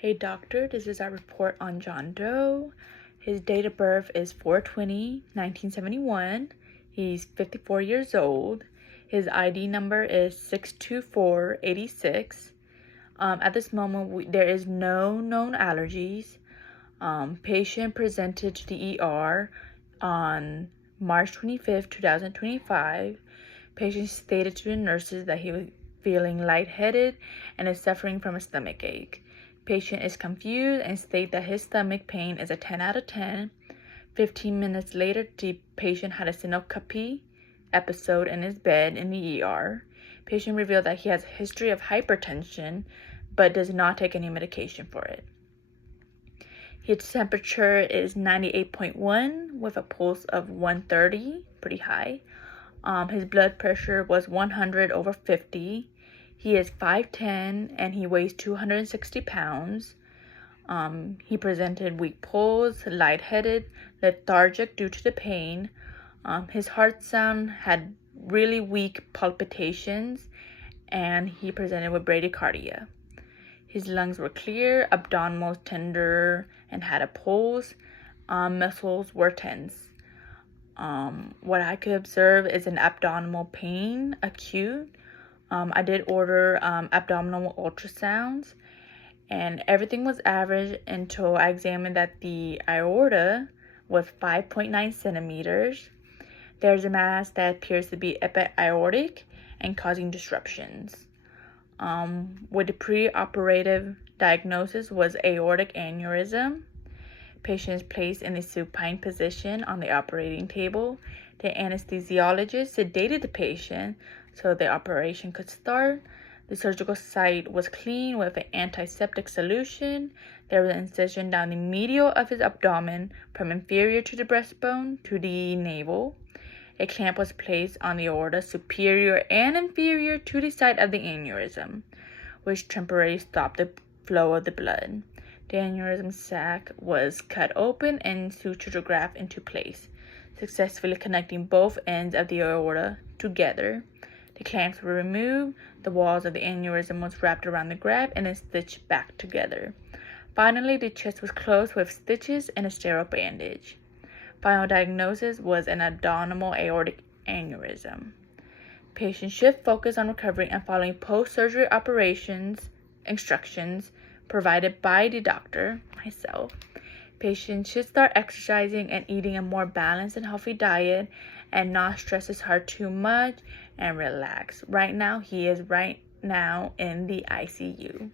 Hey doctor, this is our report on John Doe. His date of birth is 4/20/1971. He's 54 years old. His ID number is 62486. At this moment, there is no known allergies. Patient presented to the ER on March 25th, 2025. Patient stated to the nurses that he was feeling lightheaded and is suffering from a stomach ache. Patient is confused and states that his stomach pain is a 10 out of 10. 15 minutes later, the patient had a syncope episode in his bed in the ER. Patient revealed that he has a history of hypertension, but does not take any medication for it. His temperature is 98.1 with a pulse of 130, pretty high. His blood pressure was 100/50. He is 5'10" and he weighs 260 pounds. He presented weak pulse, lightheaded, lethargic due to the pain. His heart sound had really weak palpitations, and he presented with bradycardia. His lungs were clear, abdominal tender, and had a pulse. Muscles were tense. What I could observe is an abdominal pain, acute. I did order abdominal ultrasounds, and everything was average until I examined that the aorta was 5.9 centimeters. There's a mass that appears to be epiaortic and causing disruptions. With the preoperative diagnosis was aortic aneurysm. Patient is placed in a supine position on the operating table. The anesthesiologist sedated the patient so the operation could start. The surgical site was clean with an antiseptic solution. There was an incision down the medial of his abdomen from inferior to the breastbone to the navel. A clamp was placed on the aorta superior and inferior to the site of the aneurysm, which temporarily stopped the flow of the blood. The aneurysm sac was cut open and sutured graft into place, successfully connecting both ends of the aorta together. The clamps were removed, the walls of the aneurysm was wrapped around the graft and then stitched back together. Finally, the chest was closed with stitches and a sterile bandage. Final diagnosis was an abdominal aortic aneurysm. Patient should focus on recovering and following post-surgery operations instructions provided by the doctor, myself. Patient should start exercising and eating a more balanced and healthy diet and not stress his heart too much and relax. Right now, he is in the ICU.